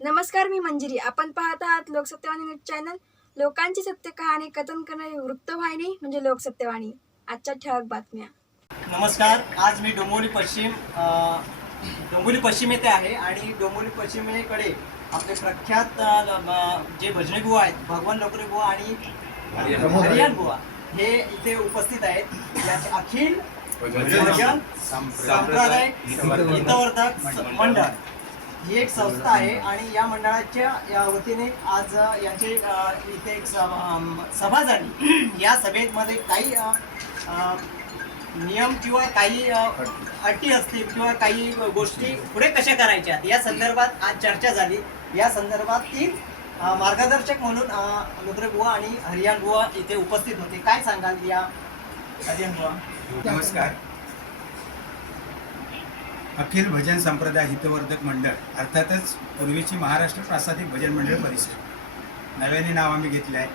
नमस्कार मी मंजिरी. आपण पाहत आहात लोकसत्यवाणी न्यूज चॅनल. लोकांची सत्य कहाणी कथन करणारी वृत्तवाहिनी म्हणजे लोकसत्यवाणी. आजच्या ठळक बातम्या. नमस्कार. आज मी डोंबिवली पश्चिम अ, डोंबिवली पश्चिम येथे आहे आणि डोंबिवली पश्चिमेकडे आपले प्रख्यात जे भजनी बुवा आहेत भगवान लोकरे बुवा आणि हरियाण. बुवा हे इथे उपस्थित आहेत. याचे अखिल भजन संप्रदाय हितवर्धक मंडळ. ही एक संस्था आहे आणि या मंडळाच्या या वतीने आज याचे इथे एक सभा सभा झाली. या सभेमध्ये काही नियम किंवा काही अटी असतील किंवा काही गोष्टी पुढे कशा करायच्या या संदर्भात आज चर्चा झाली. या संदर्भात तीन मार्गदर्शक म्हणून रुद्र नुकरे आणि हरियाण बुवा इथे उपस्थित होते. काय सांगाल या हरियाण नमस्कार. अखिल भजन संप्रदाय हितवर्धक मंडळ अर्थातच पूर्वीची महाराष्ट्र प्रासादिक भजन मंडळ परिसर. नव्याने नाव आम्ही घेतलं आहे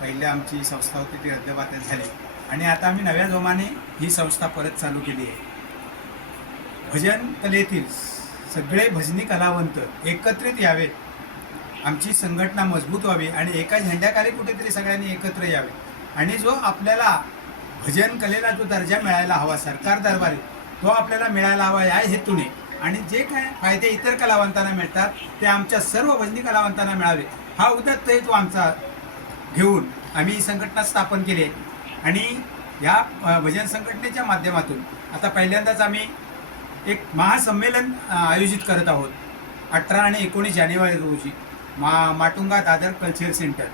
पहिले आमची संस्था होती ती रद्दबातल झाली. आणि आता आम्ही नव्या जोमाने ही संस्था परत चालू केली आहे. भजन कलेतील सगळे भजनी कलावंत एकत्रित यावेत. आमची संघटना मजबूत व्हावी आणि एका झेंड्याखाली कुठेतरी सगळ्यांनी एकत्र यावे. आणि जो आपल्याला भजन कलेला जो दर्जा मिळायला हवा सरकार दरबारी तो आपल्याला मिळायला हवा या हेतूने. आणि जे काय फायदे इतर कलावंतांना मिळतात ते आमच्या सर्व भजनी कलावंतांना मिळावे. हा उदत्त हेतू आमचा घेऊन आम्ही ही संघटना स्थापन केली आहे. आणि या भजन संघटनेच्या माध्यमातून आता पहिल्यांदाच आम्ही एक महासंमेलन आयोजित करत आहोत. अठरा आणि एकोणीस जानेवारी रोजी मा माटुंगा दादर कल्चरल सेंटर.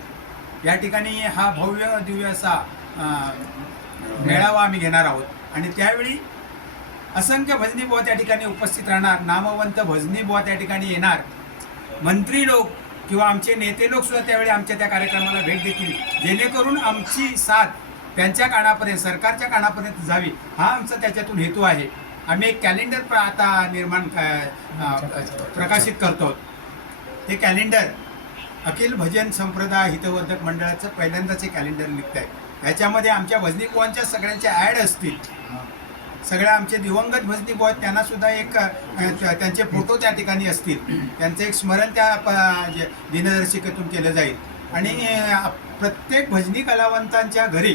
या ठिकाणी हा भव्य दिव्य असा मेळावा आम्ही घेणार आहोत. आणि त्यावेळी असंख्य भजनी बुवा त्या ठिकाणी उपस्थित राहणार नामवंत भजनी बुवा त्या ठिकाणी येणार. मंत्री लोक किंवा आमचे नेते लोक सुद्धा त्यावेळी आमच्या त्या कार्यक्रमाला भेट देतील. जेणेकरून आमची साथ त्यांच्या कानापर्यंत सरकारच्या कानापर्यंत जावी हा आमचा त्याच्यातून हेतू आहे. आम्ही एक कॅलेंडर आता निर्माण क- प्रकाशित करतो. ते कॅलेंडर अखिल भजन संप्रदाय हितवर्धक मंडळाचं पहिल्यांदाच हे कॅलेंडर निघत आहे याच्यामध्ये आमच्या भजनी बुवांच्या सगळ्यांच्या ॲड असतील. सगळ्या आमचे दिवंगत भजनी बॉय त्यांना सुद्धा एक त्यांचे फोटो त्या ठिकाणी असतील. त्यांचं एक स्मरण त्या दिनदर्शिकेतून केलं जाईल. आणि प्रत्येक भजनी कलावंतांच्या घरी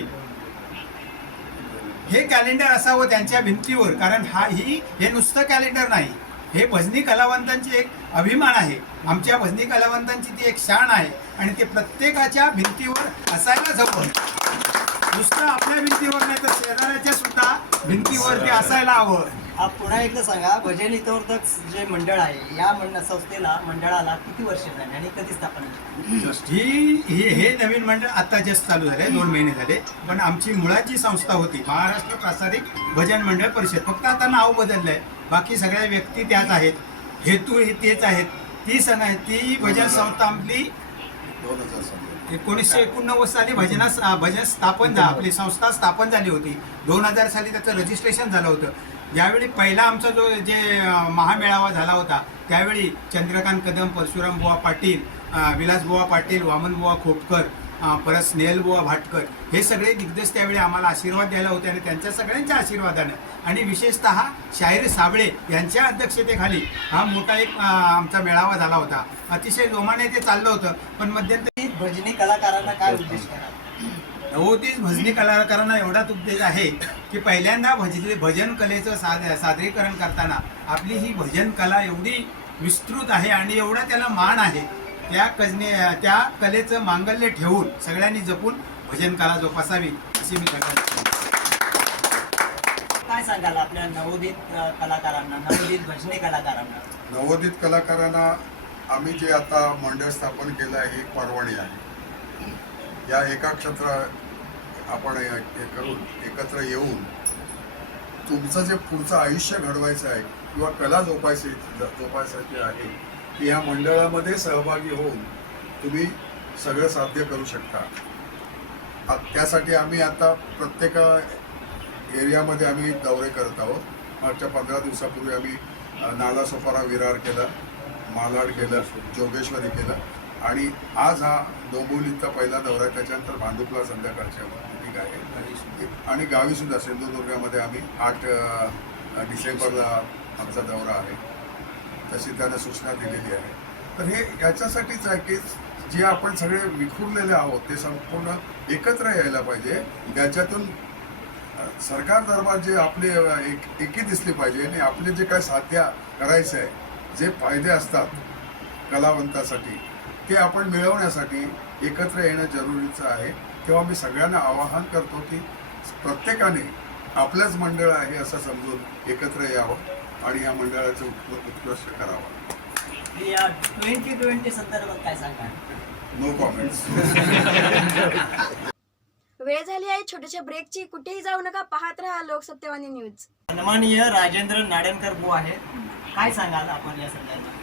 हे कॅलेंडर असावं त्यांच्या भिंतीवर कारण हा ही हे नुसतं कॅलेंडर नाही. हे भजनी कलावंतांची एक अभिमान आहे. आमच्या भजनी कलावंतांची ती एक शान आहे. आणि ते प्रत्येकाच्या भिंतीवर असायलाच हवं नुसतं आपल्या भिंतीवर नाही तर शेजाऱ्याच्या सुद्धा भिंतीवर ते असायला हवं. हा पुन्हा एकदा सांगा भजन हितवर्धक जे मंडळ आहे या मंडळ संस्थेला मंडळाला किती वर्ष झाली आणि कधी स्थापना झाली? ही हे हे नवीन मंडळ आता जस्ट चालू झाले दोन महिने झाले. पण आमची मुळाची संस्था होती महाराष्ट्र प्रासादिक भजन मंडळ परिषद. फक्त आता नाव बदललंय. बाकी सगळ्या व्यक्ती त्याच आहेत. हेतू हे तेच आहेत. ती सण आहे ती भजन संस्था आपली एकोणीसशे एकोणनव्वद साली भजनास भजन स्थापन झा आपली संस्था स्थापन झाली होती. दोन हजार साली त्याचं रजिस्ट्रेशन झालं होतं. ज्यावेळी पहिला आमचा जो जे महामेळावा झाला होता त्यावेळी चंद्रकांत कदम परशुराम बुवा पाटील विलासबुवा विलास बुवा पाटील वामन बुवा खोपकर परत स्नेहल बुवा भाटकर हे सगळे दिग्गज त्यावेळी आम्हाला आशीर्वाद द्यायला होते आणि त्यांच्या सगळ्यांच्या आशीर्वादाने. आणि विशेषतः शाहीर साबळे यांच्या अध्यक्षतेखाली हा मोठा एक आमचा मेळावा झाला होता. अतिशय जोमाने ते चाललं होतं पण मध्यंतरी भजनी कलाकारांना काय उद्देश करा नवोतीस भजनी कलाकारांना एवढाच उद्देश आहे की पहिल्यांदा भज भजन कलेचं साद सादरीकरण करताना आपली ही भजन कला एवढी विस्तृत आहे आणि एवढा त्याला मान आहे त्या कजने त्या कलेचं मांगल्य ठेवून सगळ्यांनी जपून भजन कला जोपासावी अशी मी काय सांगाल आपल्या नवोदित कलाकारांना नवोदित भजनी कलाकारांना? नवोदित कलाकारांना आम्ही जे आता मंडळ स्थापन केलं आहे ही एक पर्वणी आहे. या एका क्षेत्र आपण हे हे करून एकत्र येऊन तुमचं जे पुढचं आयुष्य घडवायचं आहे किंवा कला जोपायची जोपायसाठी आहे ती ह्या मंडळामध्ये सहभागी होऊन तुम्ही सगळं साध्य करू शकता. आ- त्यासाठी आम्ही आता प्रत्येक एरियामध्ये आम्ही दौरे करत आहोत. मागच्या पंधरा दिवसापूर्वी आम्ही नालासोपारा विरार केला मालाड केलं जोगेश्वरी केलं आणि आज हा डोंबिवलीचा पहिला दौरा आहे. त्याच्यानंतर भांडुपला संध्याकाळच्या मीटिंग आहे. आणि गावी सुद्धा सिंधुदुर्गामध्ये आम्ही आठ डिसेंबरला आमचा दौरा आहे. तशी त्यांना सूचना दिलेली आहे. तर हे याच्यासाठीच आहे की जे आपण सगळे विखुरलेले आहोत ते संपूर्ण एकत्र यायला पाहिजे. त्याच्यातून सरकार दरबार जे आपले एक एकी दिसली पाहिजे आणि आपले जे काय साध्य करायचं आहे जे फायदे असतात कलावंतासाठी ते आपण मिळवण्यासाठी एकत्र येणं जरुरीचं आहे. तेव्हा मी सगळ्यांना आवाहन करतो की प्रत्येकाने आपलंच मंडळ आहे असं समजून एकत्र यावं. आणि या मंडळाचं उत्कृ- उत्कृष्ट करावं. या ट्वेंटी ट्वेंटी संदर्भात काय सांगा नो कॉमेंट्स वेळ झाली आहे छोट्याशा ब्रेकची कुठेही जाऊ नका. पाहत राहा लोकसत्यवाणी न्यूज. सन्माननीय राजेंद्र नाडेनकर बो आहेत. काय सांगाल आपण या सगळ्यांना?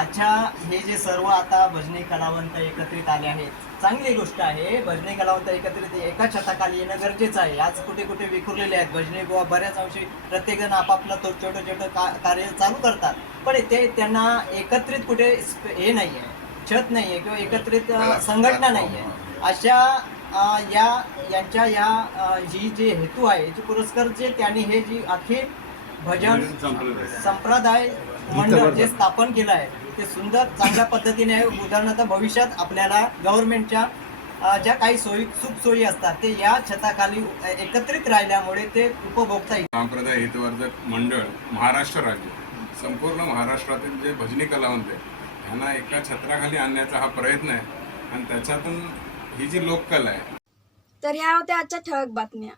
अच्छा हे जे सर्व आता भजनी कलावंत एकत्रित आले आहेत चांगली गोष्ट आहे. भजनी कलावंत एकत्रित एका छताखाली येणं गरजेचं आहे. आज कुठे कुठे विखुरलेले आहेत. भजनी बुवा बऱ्याच अंशी प्रत्येकजण आपापलं तो छोटं छोटं का कार्य चालू करतात. पण ते त्यांना एकत्रित कुठे हे नाही आहे छत नाही आहे किंवा एकत्रित संघटना नाही आहे अशा या यांच्या या ही जे हेतू आहे जे पुरस्कार जे त्यांनी हे जी अखिल भजन संप्रदाय मंडळ जे स्थापन केलं आहे ते सुंदर चांगल्या पद्धतीने आहे. उदाहरणार्थ भविष्यात आपल्याला गव्हर्नमेंटच्या ज्या काही सोयी सुखसोयी असतात ते या छताखाली एकत्रित राहिल्यामुळे ते उपभोगता येईल. सांप्रदाय हितवर्धक मंडळ महाराष्ट्र राज्य. संपूर्ण महाराष्ट्रातील जे भजनी कलावंत आहेत यांना एका छत्राखाली आणण्याचा हा प्रयत्न आहे. आणि त्याच्यातून ही जी लोककला आहे. तर ह्या होत्या आजच्या ठळक बातम्या.